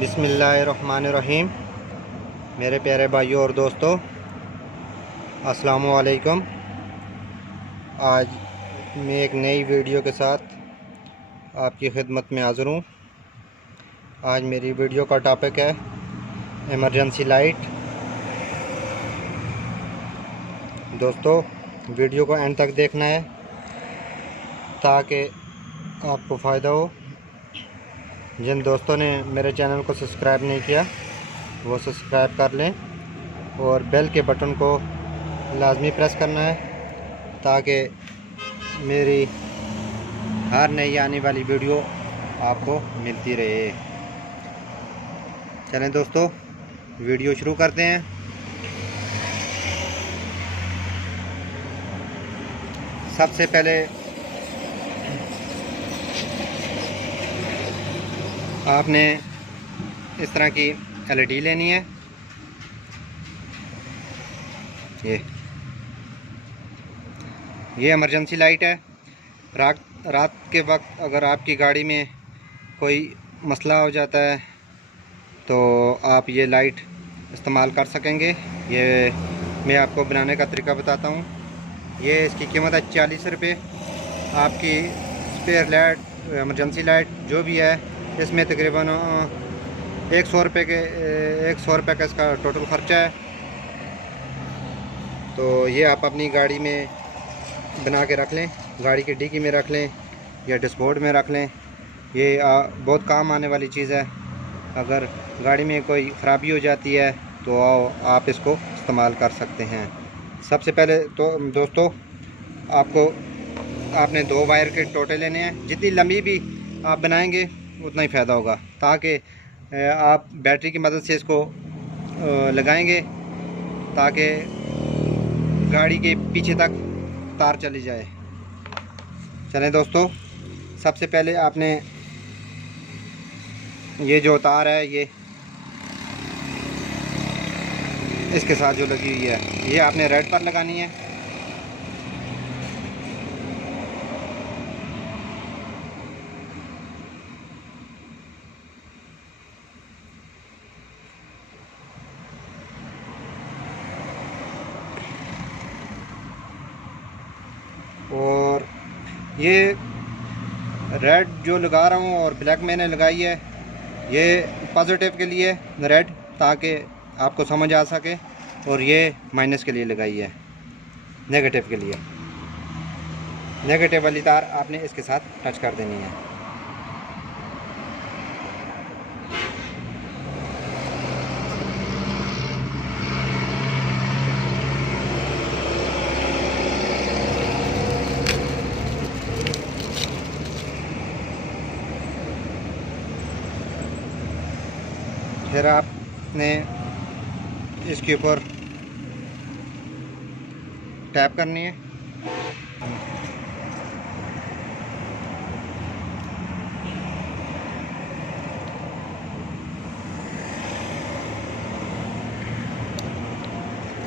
बिस्मिल्लाहिर्रहमानिर्रहीम। मेरे प्यारे भाइयों और दोस्तों, अस्सलामु अलैकुम। आज मैं एक नई वीडियो के साथ आपकी खिदमत में हाज़िर हूँ। आज मेरी वीडियो का टॉपिक है इमरजेंसी लाइट। दोस्तों, वीडियो को एंड तक देखना है ताकि आपको फ़ायदा हो। जिन दोस्तों ने मेरे चैनल को सब्सक्राइब नहीं किया वो सब्सक्राइब कर लें और बेल के बटन को लाजमी प्रेस करना है ताकि मेरी हर नई आने वाली वीडियो आपको मिलती रहे। चलें दोस्तों, वीडियो शुरू करते हैं। सबसे पहले आपने इस तरह की एलईडी लेनी है। ये इमरजेंसी लाइट है। रात के वक्त अगर आपकी गाड़ी में कोई मसला हो जाता है तो आप ये लाइट इस्तेमाल कर सकेंगे। ये मैं आपको बनाने का तरीका बताता हूँ। ये इसकी कीमत है 40 रुपये। आपकी स्पेयर लाइट, इमरजेंसी लाइट जो भी है, इसमें तकरीबन 100 रुपये का इसका टोटल ख़र्चा है। तो ये आप अपनी गाड़ी में बना के रख लें, गाड़ी की डिक्की में रख लें या डैशबोर्ड में रख लें। ये बहुत काम आने वाली चीज़ है। अगर गाड़ी में कोई ख़राबी हो जाती है तो आप इसको इस्तेमाल कर सकते हैं। सबसे पहले तो दोस्तों, आपने 2 वायर के टोटे लेने हैं। जितनी लंबी भी आप बनाएंगे उतना ही फ़ायदा होगा, ताकि आप बैटरी की मदद से इसको लगाएंगे ताकि गाड़ी के पीछे तक तार चली जाए। चलें दोस्तों, सबसे पहले आपने ये जो तार है ये इसके साथ जो लगी हुई है ये आपने रेड पर लगानी है। और ये रेड जो लगा रहा हूँ और ब्लैक मैंने लगाई है, ये पॉजिटिव के लिए रेड, ताकि आपको समझ आ सके, और ये माइनस के लिए लगाई है, नेगेटिव के लिए। नेगेटिव वाली तार आपने इसके साथ टच कर देनी है। फिर आपने इसके ऊपर टैप करनी है।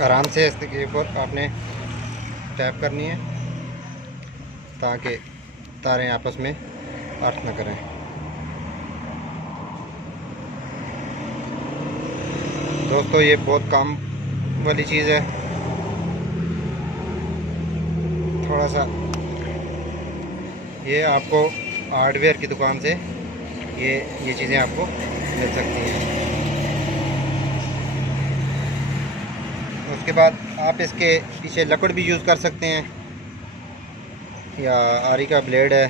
आराम से इसके ऊपर आपने टैप करनी है ताकि तारें आपस में अर्थ न करें। दोस्तों, ये बहुत काम वाली चीज़ है। थोड़ा सा ये आपको हार्डवेयर की दुकान से ये चीज़ें आपको मिल सकती हैं। उसके बाद आप इसके पीछे लकड़ भी यूज़ कर सकते हैं या आरी का ब्लेड है।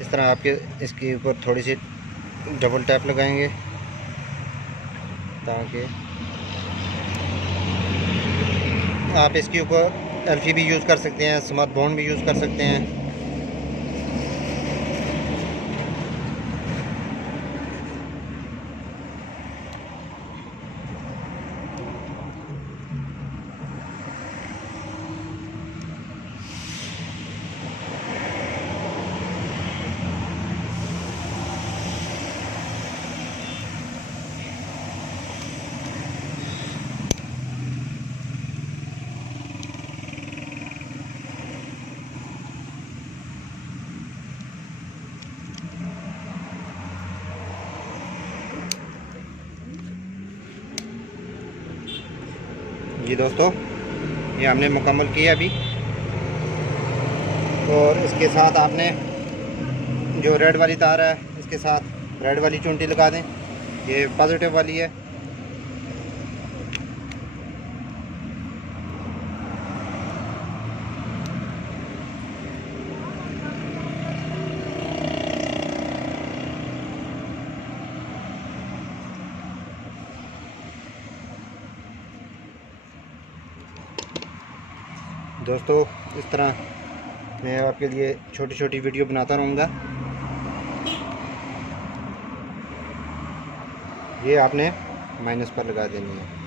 इस तरह आपके इसके ऊपर थोड़ी सी डबल टैप लगाएंगे ताकि आप इसके ऊपर एल्फी भी यूज़ कर सकते हैं, स्मूथ बॉन्ड भी यूज़ कर सकते हैं। जी दोस्तों, ये हमने मुकम्मल किया अभी। और इसके साथ आपने जो रेड वाली तार है, इसके साथ रेड वाली चूंटी लगा दें। ये पॉजिटिव वाली है। दोस्तों, इस तरह मैं आपके लिए छोटी छोटी वीडियो बनाता रहूँगा। ये आपने माइनस पर लगा देनी है।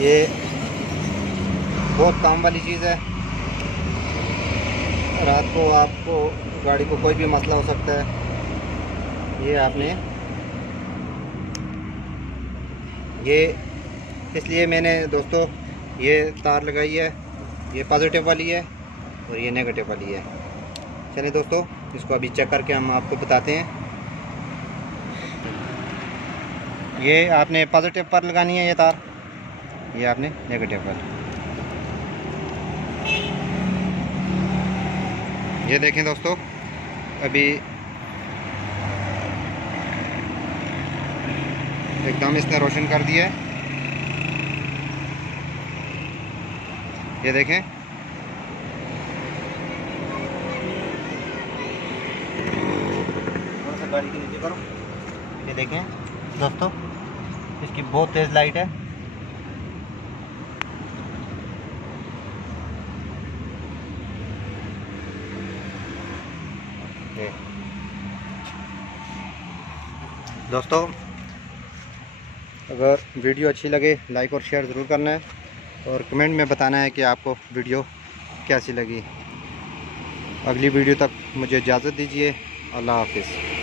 ये बहुत काम वाली चीज़ है। रात को आपको गाड़ी को कोई भी मसला हो सकता है। ये आपने ये इसलिए मैंने दोस्तों ये तार लगाई है। ये पॉजिटिव वाली है और ये नेगेटिव वाली है। चलिए दोस्तों, इसको अभी चेक करके हम आपको बताते हैं। ये आपने पॉजिटिव पर लगानी है ये तार, ये आपने नेगेटिव पर। ये देखें दोस्तों, अभी एकदम इसने रोशन कर दिया है। ये देखें, थोड़ा सा गाड़ी के नीचे करो। ये देखें दोस्तों, इसकी बहुत तेज़ लाइट है। दोस्तों, अगर वीडियो अच्छी लगे लाइक और शेयर ज़रूर करना है और कमेंट में बताना है कि आपको वीडियो कैसी लगी। अगली वीडियो तक मुझे इजाज़त दीजिए। अल्लाह हाफ़िज़।